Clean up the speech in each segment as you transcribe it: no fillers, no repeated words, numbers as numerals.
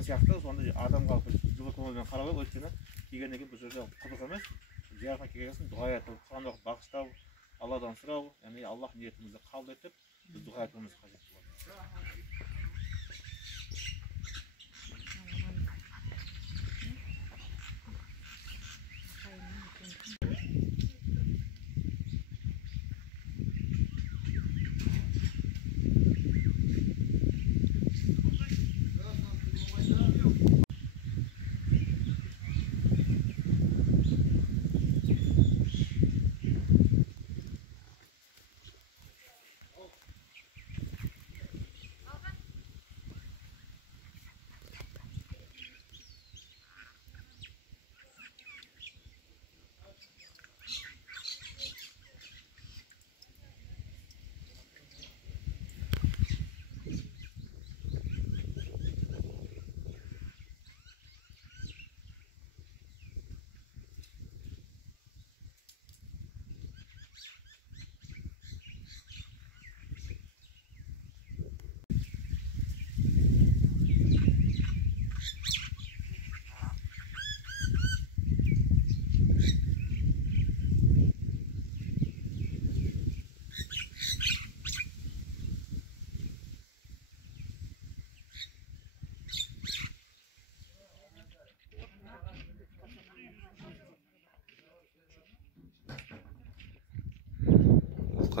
деген сияқты сондай адамға жылы көңілмен қарау керек. Өйткені келгеннен кейін бұл жерде құдық емес, зияратқа келген дұға ету, құран оқып бағыштау, Алладан сұрау, яғни Аллах ниетімізді қабыл етіп, біз дұға етуіміз қажет болады.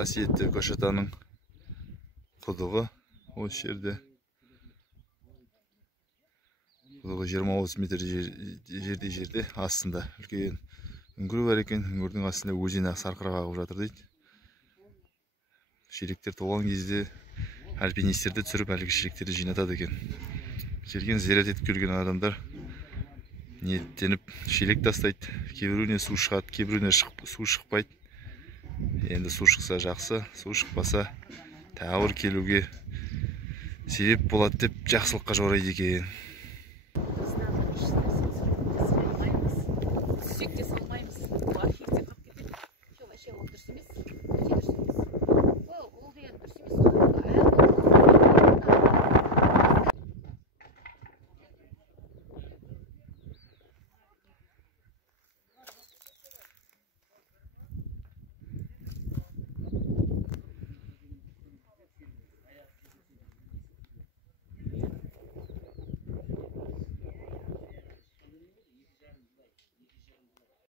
Қасиетті Көкшетауның құдығы осы жерде. Құдығы 20-30 метр жерде астында үлкен үңгір бар екен. Үңгірдің астында өзен сарқырап ағып жатыр дейді. Шелектер толған кезде альпинистерді түсіріп әлгі шелектерді жинатады екен. Келген зиярат етіп келген адамдар ниеттеніп шелек тастайды. Кейбіреуіне су шығады, кейбіреуіне су шықпайды. Енді су шықса жақсы, су шықпаса тағы келуге себеп болады деп жақсылыққа жорайды екен.